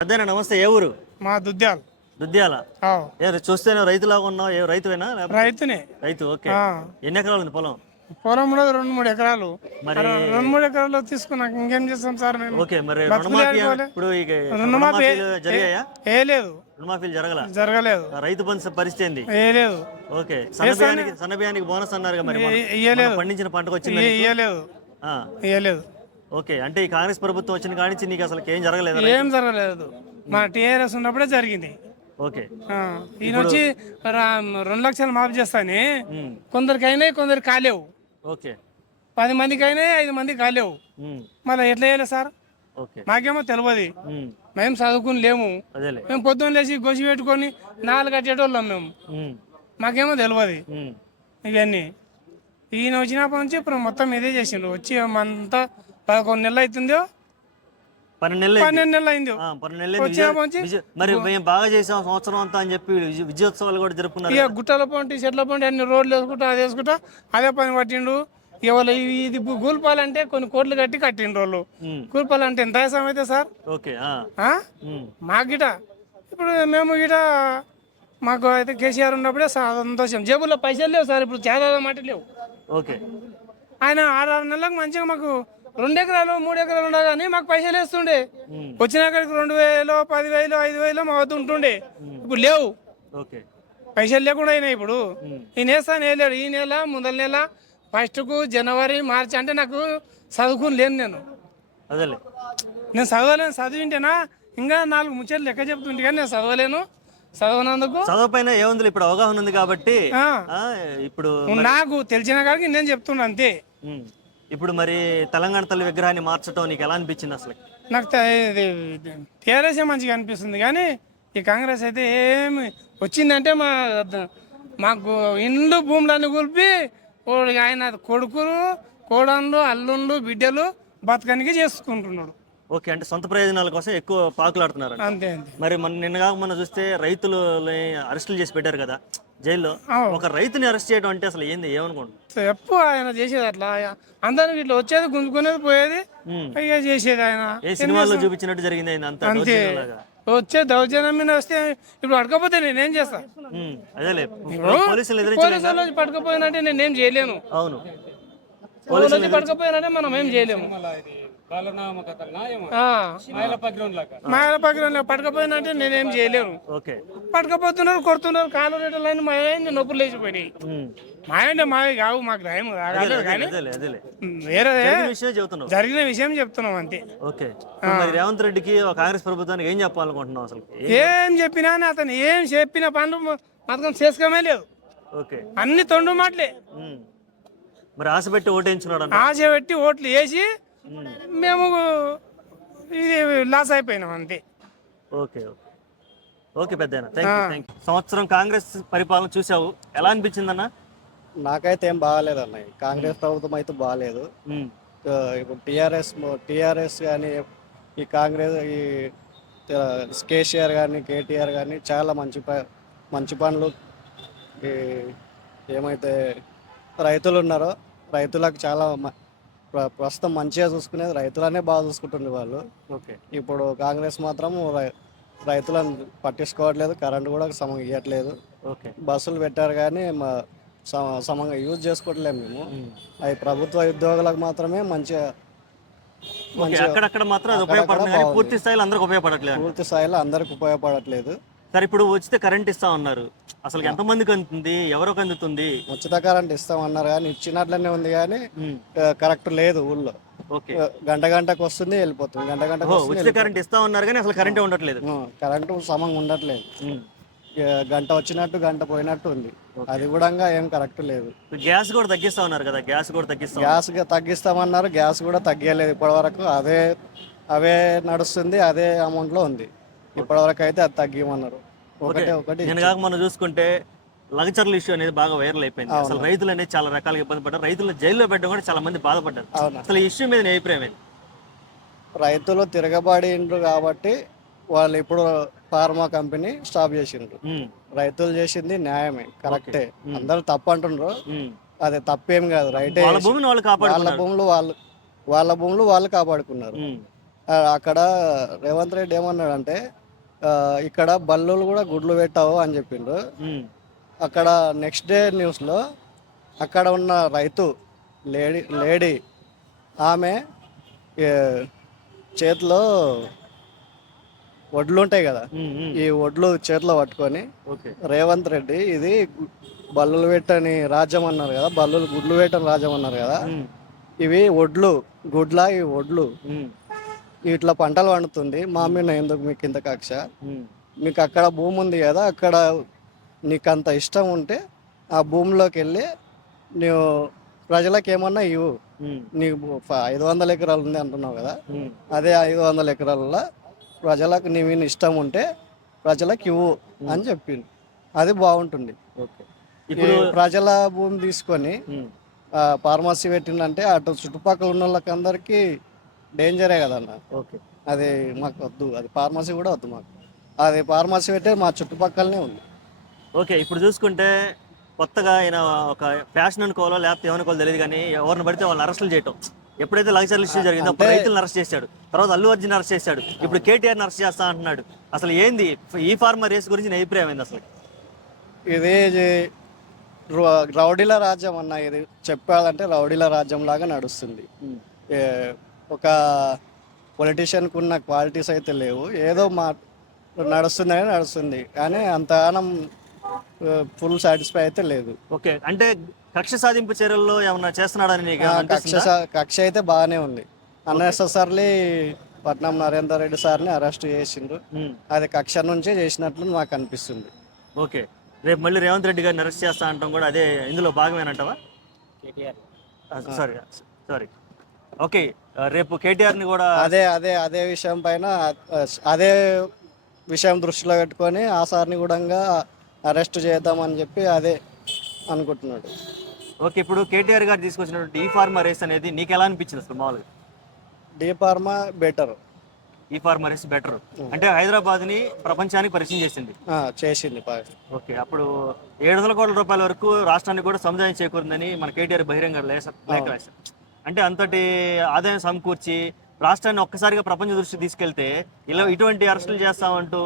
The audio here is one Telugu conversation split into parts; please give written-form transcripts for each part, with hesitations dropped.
పెద్దయినా నమస్తే. ఏ ఊరు? మా దుద్యాల. దుద్యాల. చూస్తేనే రైతులాగా ఉన్నావు. ఏ రైతువేనా? రైతునే. రైతు. ఓకే. ఎన్ని ఎకరాలు ఉంది పొలం? పొలం కూడా 2-3 ఎకరాలు. మరి 2-3 ఎకరాలు తీసుకున్నాక ఇంకేం చేస్తాం సార్ మేము? ఓకే. మరి బతుకులు ఇప్పుడు రుణమాఫీ జరిగాయా? ఏ లేదు, రుణమాఫీలు జరగలేదు. రైతు బంధు పరిస్థితి ఏంది? ఏ లేదు. ఓకే. సన్నబియ్యానికి బోనస్ అన్నారు మరి ఇయ్యలేదు. పండించిన పంటకు వచ్చింది? ఇయ్యలేదు. ఓకే. అంటే ఈ కాంగ్రెస్ ప్రభుత్వం వచ్చిన కాడి నుంచి నీకు అసలు ఏం జరగలేదు? ఏం జరగలేదు. మా టీఆర్ఎస్ ఉన్నప్పుడే జరిగింది. ఓకే. ఈయన వచ్చి 2 లక్షలు మాఫీ చేస్తాని కొందరికి అయినాయి, కొందరికి కాలేవు. ఓకే. 10 మందికి అయినాయి, 5 మందికి కాలేవు. మళ్ళీ ఎట్లా చేయాలి సార్? మాకేమో తెలియదు. మేము చదువుకుని లేము. మేము పొద్దున్న లేచి గొసి పెట్టుకొని 4 కట్టేటోళ్ళం మేము. మాకేమో తెలియదు ఇవన్నీ. ఈయన వచ్చినప్పటి నుంచి ఇప్పుడు మొత్తం ఇదే చేసిండ్రు. వచ్చి అంతా 11 నెలలు అవుతుందో, 12 నెలలు అయిందో. మరి మేము బాగా చేసాం సంవత్సరం అంతా అని చెప్పి విజయోత్సవాలు కూడా జరుపుకున్నారు. ఇక గుట్టల పంటి, చెట్ల పంటి అన్ని రోడ్లు వేసుకుంటా అది వేసుకుంటా అదే పని పట్టిండు. ఇవాళ ఇది గూల్పాలంటే కొన్ని కోట్లు కట్టిండ్రు వాళ్ళు. గూల్పాలంటే ఎంత అవసరం అయితే సార్? మా గిట ఇప్పుడు మేము గిట మాకు అయితే కేసీఆర్ ఉన్నప్పుడే సంతోషం. జేబుల్లో పైసలు లేవు సార్, ఇప్పుడు చాలా మాట లేవు. ఓకే. ఆయన 6 నెలలకు మంచిగా మాకు 2 ఎకరాలు 3 ఎకరాలు ఉండే కానీ మాకు పైసలు వేస్తుండే. వచ్చిన అక్కడికి 2,000, 10,000, 5,000 మా వద్ద ఉంటుండే. ఇప్పుడు లేవు. పైసలు లేకుండా అయినాయి. ఇప్పుడు ఈ నేస్తాను వేయలేడు. ఈ నెల ముందల నెల ఫస్ట్కు జనవరి మార్చి అంటే నాకు చదువుకుని లేను. నేను చదవలేను. చదివింటేనా ఇంకా 4 ముచ్చట్లు లెక్క చెప్తుంటే కానీ నేను చదవలేను. చదవనందుకు చదవపైన ఏముంది, ఇప్పుడు అవగాహన ఉంది కాబట్టి ఇప్పుడు నాకు తెలిసిన కాడికి నేను చెప్తున్నా అంతే. ఇప్పుడు మరి తెలంగాణ తల్లి విగ్రహాన్ని మార్చడం నీకు ఎలా అనిపించింది అసలు? నాకు టీఆర్ఎస్ మంచిగా అనిపిస్తుంది కానీ ఈ కాంగ్రెస్ అయితే ఏమి వచ్చిందంటే మాకు ఇండ్లు భూములన్నీ కూల్పి ఆయన కొడుకులు, కోడళ్ళు, అల్లుళ్ళు, బిడ్డలు బతకనికి చేసుకుంటున్నాడు. ఓకే. అంటే సొంత ప్రయోజనాల కోసం ఎక్కువ పాకులాడుతున్నారు. అంతే. మరి నిన్న చూస్తే రైతులు అరెస్టులు చేసి పెట్టారు కదా జైల్లో. ఒక రైతుని అరెస్ట్ చేయడం అంటే అసలు ఏంది, ఏమనుకుంటున్నారు? ఎప్పుడు ఆయన చేసేది అట్లా అందరికి ఇట్లా వచ్చేది, గుంజుకునేది, పోయేది, ఇక చేసేది ఆయన. ఏ సినిమాలో చూపించినట్టు జరిగింది అంతే. వచ్చే దౌర్జన్యం మీద వస్తే ఇప్పుడు పడకపోతే నేనేం చేస్తా? పోలీసులు పడకపోయినట్టే నేనేం చేయలేను. అవును. పోలీసులు పడకపోయినట్టే మనం ఏం చేయలేము. మాయల పగ్రంలో పడకపోయినట్టే నేనేం చేయలేను. పడకపోతున్నారు, కొడుతున్నారు, కాలు రేటలు మా నొప్పులు లేచిపోయినాయి. మాయంటే మావి కావు, మాకు రాయము కానీ వేరే జరిగిన విషయం చెప్తున్నాం అంతే. రేవంత్ రెడ్డికి కాంగ్రెస్ ప్రభుత్వానికి ఏం చెప్పాలనుకుంటున్నాం? అసలు ఏం చెప్పినా అతను ఏం చెప్పిన పనులు మాత్రం చేసుకోమే లేదు. అన్ని తొండు మాటలే. మరి ఆశ పెట్టి ఓటేయించున్నాడు. ఆశ పెట్టి ఓట్లు వేసి మేము ఇది లాస్ అయిపోయినాం అంతే. ఓకే. ఓకే పెద్దయినా, సంవత్సరం కాంగ్రెస్ పరిపాలన చూసావు, ఎలా అనిపించిందన్న? నాకైతే ఏం బాగాలేదు అన్నయ్య. కాంగ్రెస్ ప్రభుత్వం అయితే బాగాలేదు. ఇప్పుడు టీఆర్ఎస్ కానీ ఈ కాంగ్రెస్ ఈ కేసీఆర్ కానీ కేటీఆర్ కానీ చాలా మంచి పనులు. ఏమైతే రైతులు ఉన్నారో రైతులకు చాలా ప్రస్తుతం మంచిగా చూసుకునేది రైతులనే బాగా చూసుకుంటుంది వాళ్ళు. ఇప్పుడు కాంగ్రెస్ మాత్రం రైతులను పట్టించుకోవట్లేదు, కరెంటు కూడా సమంగా ఇవ్వట్లేదు. బస్సులు పెట్టారు కానీ సమంగా యూజ్ చేసుకోవట్లేదు మేము. అవి ప్రభుత్వ ఉద్యోగులకు మాత్రమే మంచిగా పూర్తి స్థాయిలో అందరికి ఉపయోగపడట్లేదు. సరే, ఇప్పుడు ఉచిత కరెంట్ ఇస్తా ఉన్నారు, అసలు ఎంత మందికి అందుతుంది, ఎవరికి అందుతుంది? ఉచిత కరెంట్ ఇస్తామన్నారు కానీ ఇచ్చినట్లనే ఉంది కానీ కరెక్ట్ లేదు ఊళ్ళో. గంటకు వస్తుంది, వెళ్ళిపోతుంది. ఉచిత కరెంట్ ఇస్తా ఉన్నారు కానీ అసలు కరెంటే ఉండట్లేదు. కరెంటు సమంగా ఉండట్లేదు. గంట వచ్చినట్టు గంట పోయినట్టు ఉంది. అది కూడా ఏం కరెక్ట్ లేదు. గ్యాస్ కూడా తగ్గిస్తా ఉన్నారు కదా, గ్యాస్ తగ్గిస్తామన్నారు, గ్యాస్ కూడా తగ్గలేదు ఇప్పటి వరకు. అవే నడుస్తుంది, అదే అమౌంట్ లో ఉంది ఇప్పటి వరకు. అయితే అది తగ్గిమన్నారు. ఒకటి మనం చూసుకుంటే లగచర్ల ఇష్యూ అనేది బాగా వైరల్ అయిపోయింది. అసలు రైతులు అనేది చాలా రకాలుగా ఇబ్బంది పడ్డారు. రైతులు జైల్లో పెట్టడం కూడా చాలా మంది బాధపడ్డారు. అసలు ఈ ఇష్యూ మీద నీ అభిప్రాయం ఏంటి? రైతులు తిరగబడిండ్రు కాబట్టి వాళ్ళు ఇప్పుడు ఫార్మా కంపెనీ స్టాప్ చేసిండ్రు. రైతులు చేసింది న్యాయమే, కరెక్టే. అందరూ తప్పు అంటుండ్రు, అది తప్పేం కాదు, రైటే. వాళ్ళ భూములు వాళ్ళు వాళ్ళ భూములు వాళ్ళు కాపాడుకున్నారు. అక్కడ రేవంత్ రెడ్డి ఏమన్నాడంటే ఇక్కడ బల్లులు కూడా గుడ్లు పెట్టావు అని చెప్పిండు. అక్కడ నెక్స్ట్ డే న్యూస్లో అక్కడ ఉన్న రైతు లేడీ ఆమె ఏ, చేతిలో వడ్లు ఉంటాయి కదా, ఈ వడ్లు చేతిలో పట్టుకొని రేవంత్ రెడ్డి ఇది బల్లులు పెట్టని రాజ్యం అన్నారు కదా, బల్లులు గుడ్లు పెట్టని రాజ్యం అన్నారు కదా, ఇవి వడ్లు గుడ్లా ఈ వడ్లు ఇట్లా పంటలు పండుతుంది మా మీద ఎందుకు మీకు ఇంత కక్ష, మీకు అక్కడ భూమి ఉంది కదా, అక్కడ నీకు అంత ఇష్టం ఉంటే ఆ భూమిలోకి వెళ్ళి నువ్వు ప్రజలకు ఏమన్నా ఇవ్వు, నీకు 500 ఎకరాలు ఉంది అంటున్నావు కదా, అదే 500 ఎకరాలలో ప్రజలకు నీ మీద ఇష్టం ఉంటే ప్రజలకు ఇవ్వు అని చెప్పింది. అది బాగుంటుంది. ఇప్పుడు ప్రజల భూమి తీసుకొని ఫార్మసీ పెట్టిందంటే అటు చుట్టుపక్కల ఉన్న వాళ్ళకందరికీ డేంజరే కదన్న. అది మాకు వద్దు, అది ఫార్మసీ కూడా వద్దు మాకు. అది ఫార్మసీ పెట్టే మా చుట్టుపక్కలనే ఉంది. ఓకే, ఇప్పుడు చూసుకుంటే కొత్తగా ఆయన ఒక ఫ్యాషన్ అనుకోవాలో లేకపోతే ఏమనుకోవాలో తెలియదు కానీ ఎవరిని పడితే వాళ్ళని అరెస్టులు చేయటం. ఎప్పుడైతే లగ్జరీ ఇష్యూ జరిగిందో అప్పుడు రైతులను అరెస్ట్ చేశాడు, తర్వాత అల్లు అర్జున్ అరెస్ట్ చేశాడు, ఇప్పుడు కేటీఆర్ని అరెస్ట్ చేస్తా అంటున్నాడు. అసలు ఏంది ఈ ఫార్మర్ రేస్ గురించి నీ అభిప్రాయం ఏంది అసలు? ఇది రౌడీల రాజ్యం అన్న. ఇది చెప్పాలంటే రౌడీల రాజ్యం లాగా నడుస్తుంది. ఒక పొలిటీషియన్కి ఉన్న క్వాలిటీస్ అయితే లేవు, ఏదో నడుస్తుంది కానీ అంతగానం ఫుల్ సాటిస్ఫై అయితే లేదు. ఓకే, అంటే కక్ష సాధింపు చర్యల్లో ఏమన్నా చేస్తున్నాడని నీకు కక్ష అయితే బాగానే ఉంది. అన్నెసెసర్లీ పట్నం నరేందర్ రెడ్డి సార్ని అరెస్ట్ చేసిండ్రు, అది కక్ష నుంచే చేసినట్లు నాకు అనిపిస్తుంది. ఓకే, రేపు మళ్ళీ రేవంత్ రెడ్డి గారిని అరెస్ట్ చేస్తా అంటాం కూడా అదే ఇందులో భాగమేనంటావా? సారీ ఓకే, రేపు కేటీఆర్ని కూడా అదే విషయం పైన అదే విషయం దృష్టిలో పెట్టుకొని ఆ సార్ని కూడా అరెస్ట్ చేద్దామని చెప్పి అదే అనుకుంటున్నాడు. ఓకే, ఇప్పుడు కేటీఆర్ గారు తీసుకొచ్చినటువంటి ఈ ఫార్మా రేస్ అనేది నీకు ఎలా అనిపించింది అసలు? మామూలుగా డి ఫార్మా బెటర్, ఈ ఫార్మా రేస్ బెటర్ అంటే హైదరాబాద్ని ప్రపంచానికి పరిచయం చేసింది. ఓకే, అప్పుడు 700 కోట్ల రూపాయల వరకు రాష్ట్రానికి కూడా సముదాయం చేకూరిందని మన కేటీఆర్ బహిరంగ లేఖ రాశారు. అంటే అంతటి ఆదాయం సమకూర్చి రాష్ట్రాన్ని ఒక్కసారిగా ప్రపంచ దృష్టి తీసుకెళ్తే ఇలా ఇటువంటి అరెస్టులు చేస్తామంటూ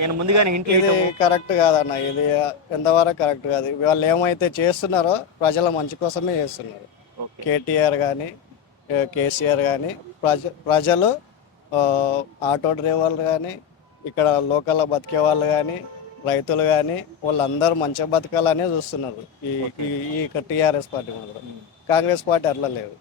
ఈయన ముందుగానే హింట్. ఇది కరెక్ట్ కాదన్న, ఇది ఎంతవరకు కరెక్ట్ కాదు. వాళ్ళు ఏమైతే చేస్తున్నారో ప్రజల మంచి కోసమే చేస్తున్నారు. కేటీఆర్ కానీ కేసీఆర్ కానీ ప్రజలు ఆటో డ్రైవర్లు కానీ ఇక్కడ లోకల్లో బతికే వాళ్ళు కానీ రైతులు కానీ వాళ్ళందరూ మంచిగా బతకాలనే చూస్తున్నారు ఈ టీఆర్ఎస్ పార్టీ మాత్రం. కాంగ్రెస్ పార్టీ అట్లా లేదు,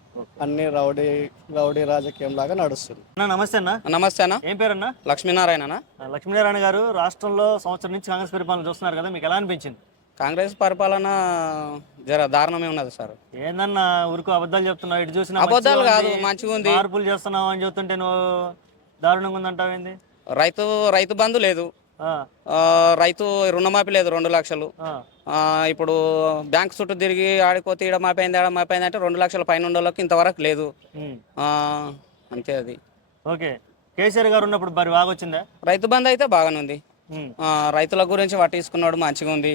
అన్ని రౌడీ రాజకీయం లాగా నడుస్తుంది. నమస్తే అన్న. నమస్తే అన్న. ఏం పేరు అన్న? లక్ష్మీనారాయణ. లక్ష్మీనారాయణ గారు, రాష్ట్రంలో సంవత్సరం నుంచి కాంగ్రెస్ పరిపాలన చూస్తున్నారు కదా, మీకు ఎలా అనిపించింది? కాంగ్రెస్ పరిపాలన జర దారుణమే ఉన్నది సార్. ఏందన్నా ఊరుకు అబద్ధాలు చెప్తున్నావు? ఇటు చూసిన అబద్ధాలు కాదు, మంచిగా ఉంది. మార్పులు చేస్తున్నావు అని చెప్తుంటే నువ్వు దారుణంగా ఉందంటావేంది? రైతు బంధు లేదు, రైతు రుణమాఫీ లేదు 2 లక్షలు. ఇప్పుడు బ్యాంక్ చుట్టూ తిరిగి ఆడిపోతే ఈడ మాపైంది అంటే 2 లక్షల పైన ఉండేళ్ళకి ఇంతవరకు లేదు. అంతే అది. ఓకే, కేసీఆర్ గారు ఉన్నప్పుడు మరి బాగా వచ్చిందా? రైతు బంధు అయితే బాగానే ఉంది, రైతుల గురించి పట్టించుకున్నాడు, మంచిగా ఉంది.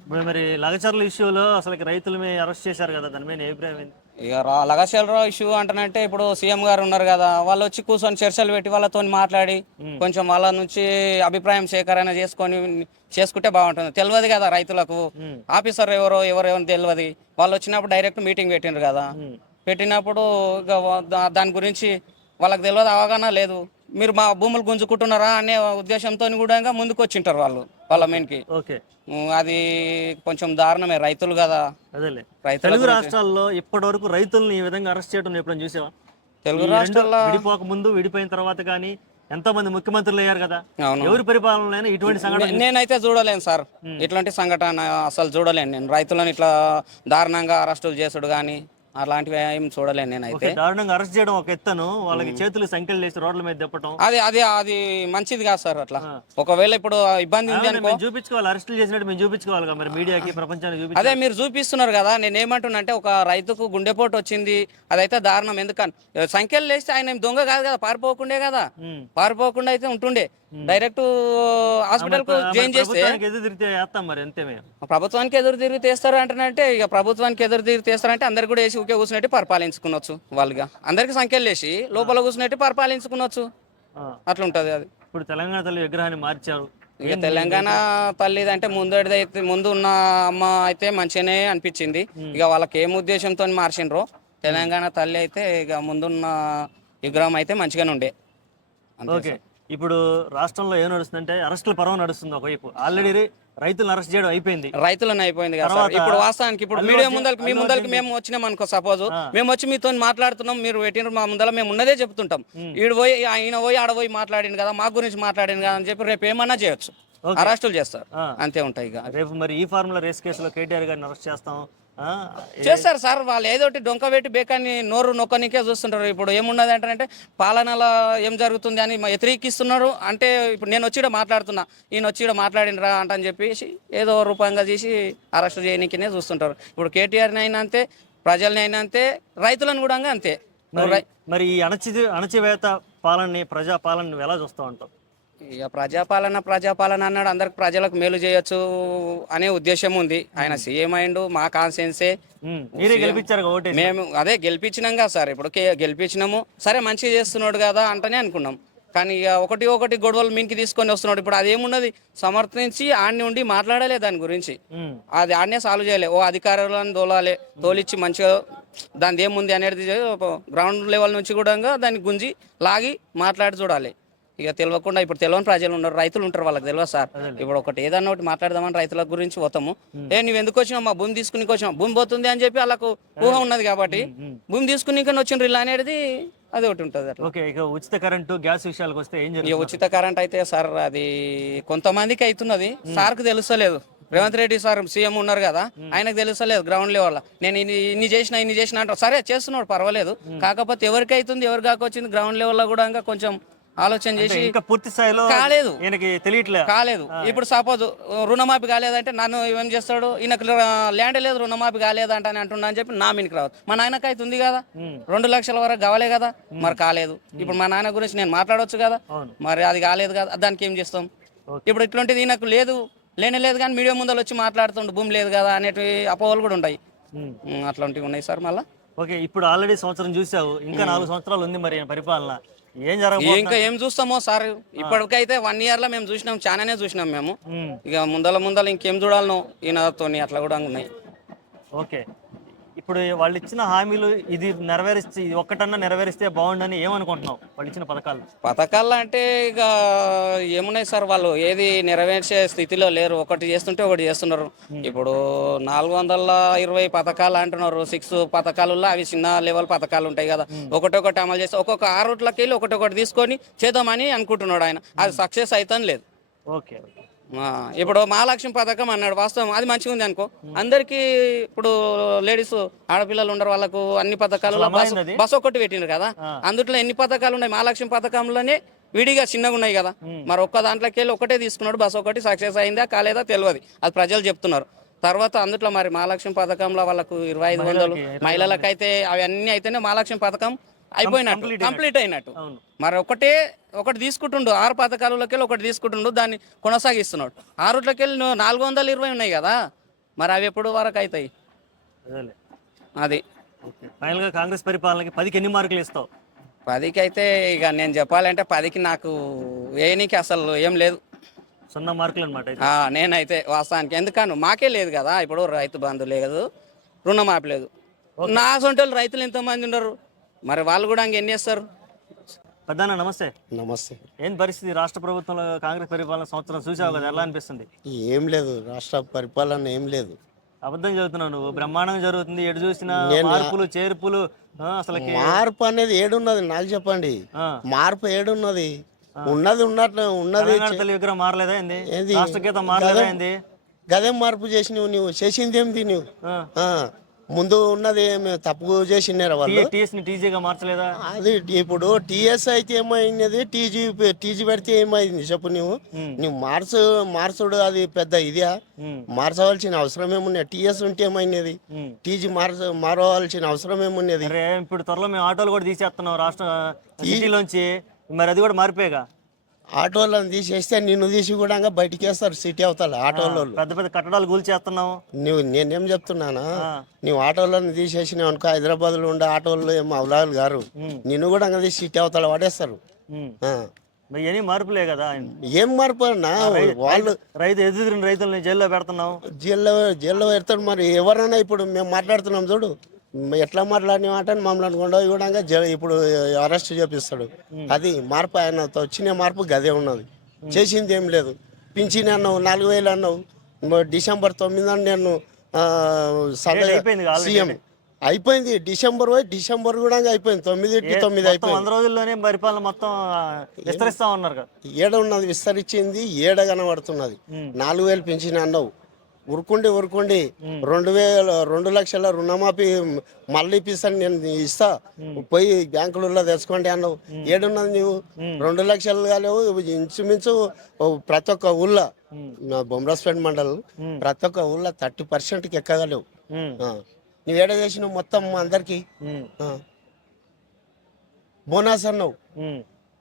ఇప్పుడు మరి లగచర్ల ఇష్యూలో అసలు రైతులు అరెస్ట్ చేశారు కదా, దాని మీద అభిప్రాయం ఏంటి? ఇక లగచర్ల ఇష్యూ అంటానంటే ఇప్పుడు సీఎం గారు ఉన్నారు కదా, వాళ్ళు వచ్చి కూర్చొని చర్చలు పెట్టి వాళ్ళతో మాట్లాడి కొంచెం వాళ్ళ నుంచి అభిప్రాయం సేకరణ చేసుకుంటే బాగుంటుంది. తెలియదు కదా రైతులకు, ఆఫీసర్ ఎవరో తెలియదు. వాళ్ళు వచ్చినప్పుడు డైరెక్ట్ మీటింగ్ పెట్టిండ్రు కదా, పెట్టినప్పుడు దాని గురించి వాళ్ళకి తెలియదు, అవగాహన లేదు. మీరు మా భూములు గుంజుకుంటున్నారా అనే ఉద్దేశంతో కూడా ముందుకు వచ్చింటారు వాళ్ళు పార్లమెంట్కి. అది కొంచెం దారుణమే, రైతులు కదా. తెలుగు రాష్ట్రాల్లో ఇప్పటి వరకు రైతులను ఈ విధంగా అరెస్ట్ చేయడం ఎప్పుడైనా చూసావా? తెలుగు రాష్ట్రాల్లో విడిపోక ముందు, విడిపోయిన తర్వాత కానీ ఎంతో మంది ముఖ్యమంత్రులు అయ్యారు కదా, ఎవరి పరిపాలన ఇటువంటి సంఘటన నేనైతే చూడలేను సార్. ఇట్లాంటి సంఘటన అసలు చూడలేను నేను. రైతులను ఇట్లా దారుణంగా అరెస్టులు చేసుడు కానీ అలాంటివి ఏం చూడలేను నేనైతే. దారుణంగా అరెస్ట్ చేయడం ఒక ఎత్తను, వాళ్ళకి చేతులు సంఖ్యలు వేసి రోడ్ల మీద తిప్పడం అది మంచిది కాదు సార్. అట్లా ఒకవేళ ఇప్పుడు ఇబ్బంది ఉంది అనుకో చూపించుకోవాలి, అరెస్టులు చేసినట్టు మేము చూపించుకోవాలి మరి మీడియాకి, ప్రపంచానికి. అదే మీరు చూపిస్తున్నారు కదా. నేను ఏమంటున్నా ఒక రైతుకు గుండెపోటు వచ్చింది, అదైతే దారుణం. ఎందుకని సంఖ్యలు వేస్తే ఆయన దొంగ కాదు కదా, పారిపోకుండా కదా, పారిపోకుండా అయితే ఉంటుండే. డైరెక్ట్ హాస్పిటల్ కు జాయిన్ చేస్తే ప్రభుత్వానికి ఎదురు తిరిగితే వేస్తాం మరి అంతే మేము. ప్రభుత్వానికి ఎదురు తిరిగి తీస్తారు అంటే ఇక ప్రభుత్వానికి ఎదురు తిరిగి తీస్తారంటే అందరు కూడా వేసి ఊకే కూర్చున్నట్టు పరిపాలించుకునొచ్చు వాళ్ళుగా, అందరికి సంఖ్యలు వేసి లోపల కూర్చున్నట్టు పరిపాలించుకునొచ్చు, అట్లా ఉంటది అది. ఇప్పుడు తెలంగాణ తల్లి విగ్రహాన్ని మార్చారు. ఇక తెలంగాణ తల్లిది అంటే ముందు ఉన్న అమ్మ అయితే మంచిగానే అనిపించింది. ఇక వాళ్ళకి ఏం ఉద్దేశంతో మార్చిండ్రో, తెలంగాణ తల్లి అయితే ఇక ముందున్న విగ్రహం అయితే మంచిగానే ఉండే. ఓకే, ఇప్పుడు రాష్ట్రంలో ఏం నడుస్తుందంటే అరెస్టుల పర్వం నడుస్తుంది. ఒకవైపు ఆల్రెడీ రైతులను అరెస్ట్ చేయడం అయిపోయింది, రైతులను అయిపోయింది కదా సార్. ఇప్పుడు వాస్తవానికి ఇప్పుడు మీడియా ముందరికి మీ ముందరికి మేము వచ్చినాం అనుకో, సపోజ్ మేము వచ్చి మీతో మాట్లాడుతున్నాం, మీరు పెట్టిన మా ముందర మేము ఉన్నదే చెప్తుంటాం. ఈడు పోయి ఆయన పోయి ఆడ పోయి మాట్లాడింది కదా, మా గురించి మాట్లాడింది కదా అని చెప్పి రేపు ఏమన్నా చేయొచ్చు, అరెస్టులు చేస్తారు, అంతే ఉంటాయి. ఇక రేపు మరి ఈ ఫార్ములా రేస్ కేసులో కేటీఆర్ గారిని అరెస్ట్ చేస్తాం చేస్తారు సార్. వాళ్ళు ఏదోటి డొంక పెట్టి బేకాన్ని నోరు నొక్కనికే చూస్తుంటారు. ఇప్పుడు ఏమున్నది అంటే పాలనలో ఏం జరుగుతుంది అని వ్యతిరేకిస్తున్నారు. అంటే ఇప్పుడు నేను వచ్చి మాట్లాడుతున్నా, ఈయన వచ్చి మాట్లాడినరా అంటని చెప్పేసి ఏదో రూపంగా చేసి అరెస్ట్ చేయడానికినే చూస్తుంటారు. ఇప్పుడు కేటీఆర్ని అయినా అంతే, ప్రజల్ని అయినా అంతే, రైతులను కూడా అంతే. మరి ఈ అణచివేత పాలనని, ప్రజా పాలన ఎలా చూస్తూ ఉంటాం? ఇక ప్రజాపాలన అన్నాడు, అందరికి ప్రజలకు మేలు చేయొచ్చు అనే ఉద్దేశం ఉంది. ఆయన సీఎం అయిండు, మా కాన్సెన్సే, మేము అదే గెలిపించినాం సార్. ఇప్పుడు గెలిపించినాము, సరే మంచిగా చేస్తున్నాడు కదా అంటనే అనుకున్నాం. కానీ ఇక ఒకటి గొడవలు మీనికి తీసుకొని వస్తున్నాడు. ఇప్పుడు అదేమున్నది, సమర్థించి ఆడిని ఉండి మాట్లాడాలి దాని గురించి, అది ఆడనే సాల్వ్ చేయలే. ఓ అధికారులను తోలిచ్చి మంచిగా దాని ఏముంది అనేది గ్రౌండ్ లెవెల్ నుంచి కూడా దాన్ని గుంజి లాగి మాట్లాడి చూడాలి. ఇక తెలియకుండా ఇప్పుడు తెలియని ప్రజలు ఉన్నారు, రైతులు ఉంటారు, వాళ్ళకి తెలియదు సార్. ఇప్పుడు ఒకటి ఏదన్నా ఒకటి మాట్లాడదామని రైతుల గురించి పోతాము, నువ్వు ఎందుకు వచ్చినావు, మా భూమి తీసుకుని వచ్చినావు, భూమి పోతుంది అని చెప్పి వాళ్ళకు ఊహ ఉన్నది కాబట్టి భూమి తీసుకుని వచ్చిండ్రు ఇలా అనేది అది ఒకటి ఉంటుంది. ఓకే, ఇక ఉచిత కరెంటు గ్యాస్ విషయాలకు వస్తే ఏం ఇక ఉచిత కరెంట్ అయితే సార్ అది కొంతమందికి అవుతున్నది, సార్కు తెలుస్తలేదు. రేవంత్ రెడ్డి సార్ సీఎం ఉన్నారు కదా, ఆయనకు తెలుస్తలేదు గ్రౌండ్ లెవెల్. నేను ఇన్ని చేసిన అంటారు, సరే చేస్తున్నాడు పర్వాలేదు. కాకపోతే ఎవరికి అవుతుంది, ఎవరు కాకొచ్చింది గ్రౌండ్ లెవెల్లో కూడా ఇంకా కొంచెం ఆలోచన చేసి ఇంకా పూర్తి స్థాయిలో కాలేదు. ఇప్పుడు సపోజ్ రుణమాఫీ కాలేదంటే నన్ను ఏం చేస్తాడు, ఈయనకు ల్యాండ్ లేదు, రుణమాఫీ కాలేదంట అని అంటున్నా అని చెప్పి నా మీనికి రావద్దు. మా నాయనకి అయితే ఉంది కదా, 2 లక్షల వరకు కావాలే కదా, మరి కాలేదు. ఇప్పుడు మా నాయన గురించి నేను మాట్లాడవచ్చు కదా, మరి అది కాలేదు కదా, దానికి ఏం చేస్తాం? ఇప్పుడు ఇట్లాంటిది ఈయనకు లేదు కానీ మీడియా ముందర వచ్చి మాట్లాడుతుండు భూమి లేదు కదా అనేటి అపోహలు కూడా ఉంటాయి, అట్లాంటివి ఉన్నాయి సార్. మళ్ళీ ఓకే, ఇప్పుడు ఆల్రెడీ సంవత్సరం చూసావు, ఇంకా 4 సంవత్సరాలు ఉంది మరి పరిపాలన, ఇంకా ఏం చూస్తామో సార్. ఇప్పటికైతే 1 year లో మేము చూసినాం, చాలానే చూసినాం మేము. ఇక ముందల ఇంకేం చూడాలనో ఈయనతో అట్లా కూడా ఉన్నాయి. ఓకే, ఇప్పుడు వాళ్ళు ఇచ్చిన హామీలు ఇది నెరవేరిస్తే, ఇది ఒక్కటన్నా నెరవేరిస్తే బాగుండని ఏమనుకుంటున్నావు? వాళ్ళు ఇచ్చిన పథకాలు అంటే ఇక ఏమున్నాయి సార్, వాళ్ళు ఏది నెరవేర్చే స్థితిలో లేరు. ఒకటి చేస్తుంటే ఒకటి చేస్తున్నారు. ఇప్పుడు 420 పథకాలు అంటున్నారు, 6 పథకాలలో అవి చిన్న లెవెల్ పథకాలు ఉంటాయి కదా, ఒకటొకటి అమలు చేస్తే ఒక్కొక్క 6 రూట్లకి వెళ్ళి ఒకటొకటి తీసుకొని చేద్దామని అనుకుంటున్నాడు ఆయన, అది సక్సెస్ అవుతాను లేదు. ఓకే, ఇప్పుడు మహాలక్ష్మి పథకం అన్నాడు, వాస్తవం అది మంచిగా ఉంది అనుకో. అందరికి ఇప్పుడు లేడీస్ ఆడపిల్లలు ఉండరు, వాళ్ళకు అన్ని పథకాలు బస్ ఒకటి పెట్టిండ్రు కదా, అందుట్లో ఎన్ని పథకాలు ఉన్నాయి, మహాలక్ష్మి పథకంలోనే విడిగా చిన్నగా ఉన్నాయి కదా, మరి ఒక్క దాంట్లోకి వెళ్ళి ఒకటే తీసుకున్నాడు, బస్ ఒకటి సక్సెస్ అయిందా కాలేదా తెలియదు, అది ప్రజలు చెప్తున్నారు. తర్వాత అందుట్లో మరి మహాలక్ష్మి పథకంలో వాళ్ళకు 2500 మహిళలకైతే అవి అన్ని అయితేనే మహాలక్ష్మి పథకం అయిపోయినట్టు, కంప్లీట్ అయినట్టు. మరి ఒకటి తీసుకుంటుండు, 6 పథకాలకి వెళ్ళి ఒకటి తీసుకుంటుండు, దాన్ని కొనసాగిస్తున్నాడు. 6 వెళ్ళి 420 ఉన్నాయి కదా, మరి అవి ఎప్పుడు వరకు అవుతాయి? అది ఫైనల్ గా కాంగ్రెస్ పరిపాలనకి 10కి ఎన్ని మార్కులు ఇస్తావు? 10కి అయితే ఇక నేను చెప్పాలంటే 10కి నాకు వేయనికి అసలు ఏం లేదు, 0 మార్కులు అనమాట. నేనైతే వాస్తవానికి ఎందుకను మాకే లేదు కదా, ఇప్పుడు రైతు బంధు లేదు, రుణమాఫీ లేదు. నా సొంత రైతులు ఎంతమంది ఉన్నారు, మరి వాళ్ళు కూడా ఎన్ని చేస్తారు? పెద్దన్న నమస్తే. నమస్తే. ఏం పరిస్థితి రాష్ట్ర ప్రభుత్వంలో కాంగ్రెస్ పరిపాలన సంవత్సరం చూసావు కదా, ఎలా అనిపిస్తుంది? ఏం లేదు, రాష్ట్ర పరిపాలన ఏం లేదు. అబద్ధం చదువుతున్నావు నువ్వు, బ్రహ్మాండంగా జరుగుతుంది, ఎటు చూసినా మార్పులు చేర్పులు. అసలు మార్పు అనేది ఏడున్నది నాకు చెప్పండి, మార్పు ఏడున్నది? ఉన్నది ఉన్నది విగ్రహం మారలేదా ఏంది? రాష్ట్ర గీతం మారలేదా ఏంది? గదేం మార్పు చేసినవు నువ్వు? చేసింది ఏంది నువ్వు? ముందు ఉన్నది తప్పు చేసినారు వాళ్ళు, టీజీగా మార్చలేదా? అది ఇప్పుడు టీఎస్ అయితే ఏమైంది, టీజీ పెడితే ఏమైంది చెప్పు? నువ్వు మార్చుడు అది పెద్ద ఇదియా? మార్చవలసిన అవసరం ఏమున్నది? టీఎస్ ఉంటే ఏమైనది, టీజీ మారవలసిన అవసరం ఏమున్నది? ఇప్పుడు త్వరలో మేము ఆటోలు కూడా తీసేస్తున్నాం రాష్ట్ర సిటీలోంచి, మరి అది కూడా మారిపోయాగా. ఆటోలను తీసేస్తే నిన్ను తీసి కూడా బయటికి వేస్తారు సిటీ అవతల ఆటోలో. పెద్ద పెద్ద కట్టడాలు కూల్చేస్తున్నావు. నేనేం చెప్తున్నానా, నువ్వు ఆటోలను తీసేసినావు అనుకో, హైదరాబాద్లో ఉండే ఆటోల్లో ఏమో అవలాలు గారు నిన్ను కూడా తీసి సిటీ అవతల పడేస్తారు. మరి ఇవన్నీ మార్పులే కదా. ఏం మార్పు అన్నా, వాళ్ళు రైతు ఎదురు రైతులని జైల్లో పెడుతున్నావు. జైల్లో పెడతాడు. మరి ఎవరన్నా ఇప్పుడు మేము మాట్లాడుతున్నాం చూడు, ఎట్లా మాట్లాడిన మాట మమ్మల్ని కూడా ఇప్పుడు అరెస్ట్ చేపిస్తాడు. అది మార్పు, ఆయనతో వచ్చిన మార్పు గదే ఉన్నది. చేసింది ఏం లేదు. పింఛన్ అన్నావు 4,000 అన్నావు. డిసెంబర్ 9 నేను సీఎం అయిపోయింది. డిసెంబర్ కూడా అయిపోయింది. 9 అయిపోయింది. 100 రోజుల్లోనే పరిపాలన మొత్తం విస్తరిస్తా ఉన్నారు కదా. ఏడ ఉన్నది విస్తరించింది, ఏడ కనబడుతున్నది. 4,000 పింఛన్ అన్నావు. ఉరుకుండి 2 లక్షల రుణమాఫీ మళ్ళీ ఇప్పిస్తాను నేను ఇస్తా, పోయి బ్యాంకులలో తెచ్చుకోండి అన్నావు. ఏడున్నది నువ్వు? 2 లక్షలు కాలేవు. ఇంచుమించు ప్రతి ఒక్క ఊళ్ళో, బొమ్రాస్పేట మండలం ప్రతి ఒక్క ఊళ్ళో 30%కి ఎక్కగలేవు. నువ్వు ఏడ చేసినావు మొత్తం అందరికి బోనస్ అన్నావు.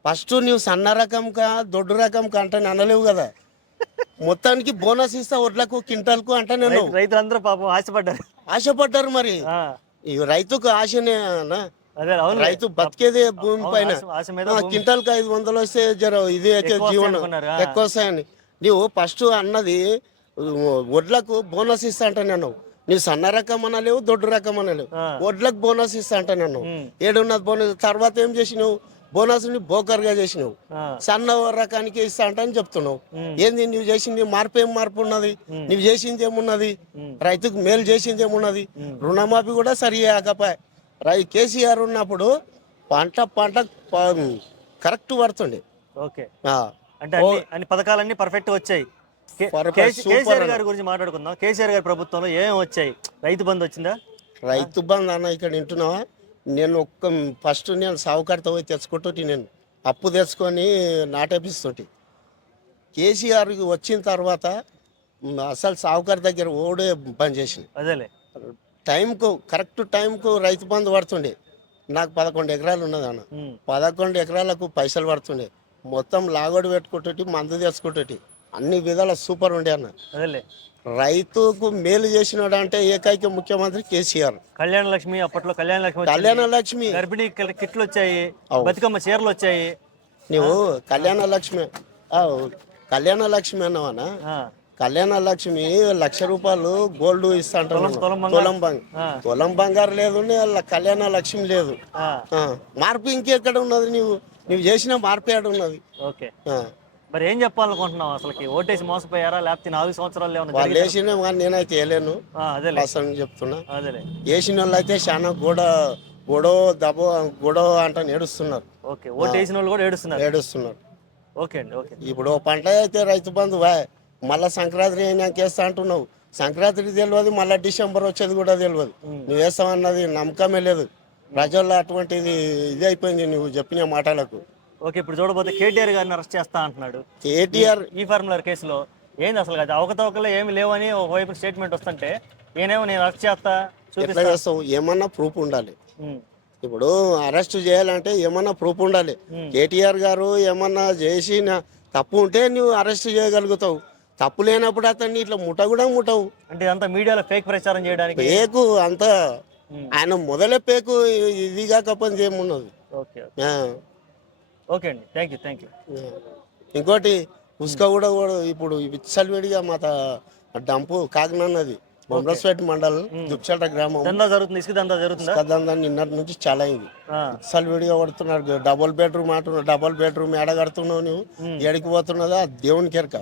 ఫస్ట్ నువ్వు సన్న రకం దొడ్డు రకం అంటే అనలేవు కదా. మొత్తానికి బోనస్ ఇస్తా వడ్లకు క్వింటాల్కు అంటే నేను. రైతులందరూ పాపం ఆశపడ్డారు. మరి ఈ రైతుకు ఆశనే అన్నా. రైతు బతికేదే భూమి పైన. క్వింటాల్కి 500 వస్తే ఇది అయితే జీవనం ఎక్కువ వస్తాయని నీవు ఫస్ట్ అన్నది. వడ్లకు బోనస్ ఇస్తా అంటే నేను. నీవు సన్న రకం అనలేవు, దొడ్డు రకం అనలేవు. వడ్లకు బోనస్ ఇస్తా అంటే నేను. ఏడున్నది బోనస్. తర్వాత ఏం చేసినావు? బోనస్ ని బోకర్గా చేసినావు. సన్న రకానికి ఇస్తా అని చెప్తున్నావు. ఏంది నువ్వు చేసింది? మార్పు ఏం మార్పు ఉన్నది? నువ్వు చేసింది ఏమున్నది? రైతుకు మేలు చేసింది ఏమున్నది? రుణమాఫీ కూడా సరిగా కాకపోయా. కేసీఆర్ ఉన్నప్పుడు పంట కరెక్ట్ పడుతుండే. ఓకే, అంటే అన్ని పథకాలన్నీ పర్ఫెక్ట్ వచ్చాయి. కేసీఆర్ గారి గురించి మాట్లాడుకుందాం. కేసీఆర్ గారి ప్రభుత్వంలో ఏం వచ్చాయి? రైతు బంధు వచ్చిందా? రైతు బంధు అన్న ఇక్కడ వింటున్నావా? నేను ఫస్ట్ నేను సావుకారితో పోయి తెచ్చుకుంటుంటే, నేను అప్పు తెచ్చుకొని నాటేపిస్తుంటే. కేసీఆర్ వచ్చిన తర్వాత అసలు సావుకారి దగ్గర ఓడే పని చేసింది. అదేలే టైంకు కరెక్ట్ టైంకు రైతు బంధు పడుతుండే. నాకు 11 ఎకరాలు ఉన్నది అన్న. 11 ఎకరాలకు పైసలు పడుతుండే. మొత్తం లాగోడు పెట్టుకుంటే, మందు తెచ్చుకుంటే, అన్ని విధాల సూపర్ ఉండే అన్న. అదేలే రైతుకు మేలు చేసినాడు అంటే ఏకైక ముఖ్యమంత్రి కేసీఆర్. కళ్యాణ లక్ష్మి, అప్పట్లో కళ్యాణ లక్ష్మి, గర్భిణీ కిట్లు వచ్చాయి, బతుకమ్మ చీరలు వచ్చాయి. నువ్వు కళ్యాణ లక్ష్మి అన్నావనా? కళ్యాణ లక్ష్మి 1,00,000 రూపాయలు గోల్డ్ ఇస్తా అంటారు. తులం బంగారు లేదు, కళ్యాణ లక్ష్మి లేదు. మార్పు ఇంకెక్కడ ఉన్నది? నువ్వు చేసిన మార్పు ఏడ ఉన్నది? ఓకే, మరి ఏం చెప్పాలనుకుంటున్నావు? అసలుకి ఓటేసి మోసపోయారా, లేకపోతే 4 సంవత్సరాలు వాళ్ళు వేసిన కానీ నేనైతే వేయలేను. అసలు చెప్తున్నా, వేసిన వాళ్ళు అయితే చాలా గొడవ అంటే ఏడుస్తున్నారు. ఓకే, ఓటు వేసిన వాళ్ళు కూడా ఏడుస్తున్నారు. ఓకే అండి, ఓకే. ఇప్పుడు పంట అయితే రైతు బంధు మళ్ళా సంక్రాంతి అయినాక వేస్తా అంటున్నావు. సంక్రాంతికి తెలియదు, మళ్ళీ డిసెంబర్ వచ్చేది కూడా తెలియదు. నువ్వు వేస్తామన్నది నమ్మకమే లేదు ప్రజల్లో. అటువంటిది ఇది అయిపోయింది నువ్వు చెప్పిన మాటలకు. ఓకే, ఇప్పుడు చూడబోతే కేటీఆర్ గారిని అరెస్ట్ చేస్తా అంటున్నాడు. కేటీఆర్ ఈ ఫార్ములర్ కేసులో ఏంది అసలు? అది అవకతవకలు ఏమి లేవని ఒకవైపు స్టేట్మెంట్ వస్తుంటే, నేనేమో నేను అరెస్ట్ చేస్తా ఎట్లా చేస్తావు? ఏమన్నా ప్రూఫ్ ఉండాలి. ఇప్పుడు అరెస్ట్ చేయాలంటే ఏమన్నా ప్రూఫ్ ఉండాలి. కేటీఆర్ గారు ఏమన్నా చేసిన తప్పు ఉంటే నువ్వు అరెస్ట్ చేయగలుగుతావు. తప్పు లేనప్పుడు అతన్ని ఇట్లా ముట్టవు. అంటే అంతా మీడియాలో ఫేక్ ప్రచారం చేయడానికి. పేకు అంతా ఆయన మొదలే పేకు. ఇది కాకపోతే ఏమున్నది? ఓకే ఓకే అండి, థ్యాంక్ యూ. ఇంకోటి ఉసుక కూడా ఇప్పుడు విచ్చలవిడిగా మా డంపు కాకినాడది బొమ్రాస్పేట మండలం దుప్చట గ్రామం జరుగుతుంది. ఇసుక దందా నిన్నటి నుంచి చాలా అయింది. విచ్చలవిడిగా పడుతున్నారు. డబుల్ బెడ్రూమ్ ఏడ కడుతున్నావు నువ్వు? ఎడికి పోతున్నదా దేవుని కెరక.